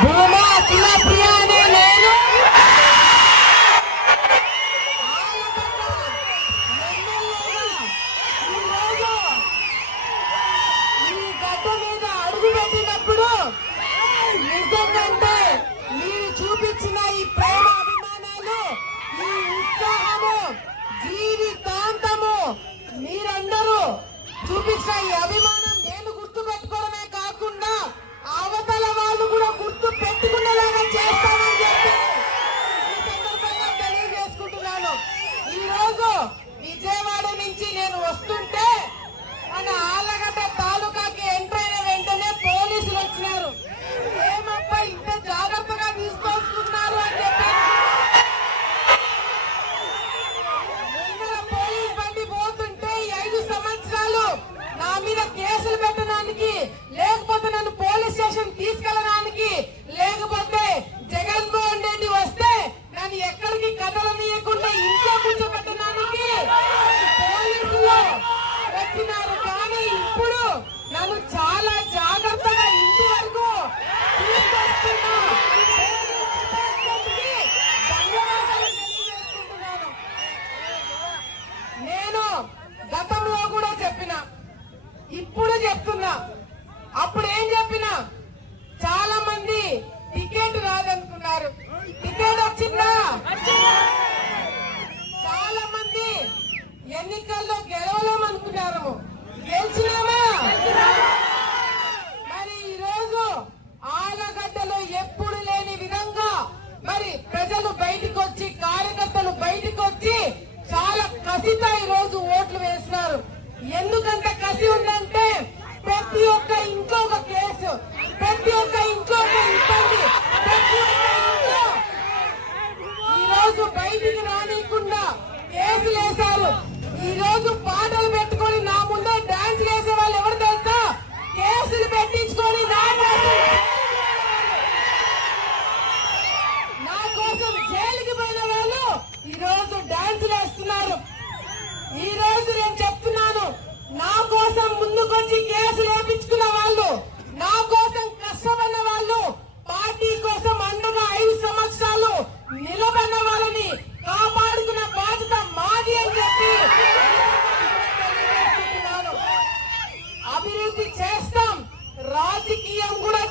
భూమా అఖిల ప్రియ అనే నేను ఈ గడ్డ మీద అడుగు పెట్టినప్పుడు నిజంగా మీరు చూపించిన ఈ ప్రేమ అభిమానాలు, ఈ ఉత్సాహము, జీవితాంతము మీరందరూ చూపించిన ఈ అభిమానం నేను గుర్తు పెట్టుకోవడమే కాకుండా అవతల వాళ్ళు కూడా గుర్తు పెట్టుకునేలాగా చేస్తానని చెప్పి ఈ సందర్భంగా తెలియజేసుకుంటున్నాను. ఈ రోజు విజయవాడ నుంచి నేను వస్తుంటే మన ఆలగడ్డ తాలూకాకి ఎంటర్ అయిన వెంటనే పోలీసులు వచ్చినారు. ఏమప్ప ఇంత జాగ్రత్తగా తీసుకొస్తున్నారు అని చెప్పి పోలీస్ బండి పోతుంటే 5 సంవత్సరాలు నా మీద కేసులు పెట్టడానికి, లేకపోతే నన్ను పోలీస్ స్టేషన్ తీసుకెళ్ళడానికి, లేకపోతే జగన్మోహన్ రెడ్డి వస్తే నన్ను ఎక్కడికి కదలనీయకుండా ఇంట్లో కూర్చోబెట్టడానికి పోలీసులు వచ్చినారు. కానీ ఇప్పుడు నన్ను చాలా జాగ్రత్తగా ఇంటి వరకు తీసుకొస్తున్నా. ధన్యవాదాలు తెలియజేసుకుంటున్నాను. నేను గతంలో కూడా చెప్పిన, ఇప్పుడు చెప్తున్నా, అప్పుడు ఏం చెప్పినా చాలా మంది టికెట్ రాదనుకున్నారు. టికెట్ వచ్చిందా? చాలా మంది ఎన్నికల్లో గెలవలేమనుకున్నారు. గెలిచినామా? మరి ఈ రోజు ఆలగడ్డలో ఎప్పుడు లేని విధంగా మరి ప్రజలు బయటకు వచ్చి, కార్యకర్తలు బయటకు వచ్చి చాలా కసితో ఈ రోజు ఓట్లు వేస్తున్నారు. ఎందుకంత కసి ఉందంటే ప్రతి ఒక్క ఇంట్లో ఒక కేసు, ప్రతి ఒక్క ఇంట్లో ఒక ఇబ్బంది, ప్రతి ఒక్క ఇంట్లో ఈ రోజు బయటికి రానియకుండా కేసులు వేశారు. ఈ రోజు పాటలు పెట్టుకొని నా ముందే డాన్స్ చేసే వాళ్ళు ఎవరు తెలుసా? కేసులు పెట్టించుకొని నా కోసం జైలుకి పోయిన వాళ్ళు ఈ రోజు డాన్సులు వేస్తున్నారు. ఈ రోజు నేను చెప్తున్నాను, నా కోసం ముందుకొచ్చి కేసులు వేయించుకున్న వాళ్ళు, నా కోసం కష్టపడిన వాళ్ళు, పార్టీ కోసం అండగా 5 సంవత్సరాలు నిలబడిన వాళ్ళని కాపాడుకున్న బాధ్యత మాది అని చెప్పి అభివృద్ధి చేస్తాం, రాజకీయం కూడా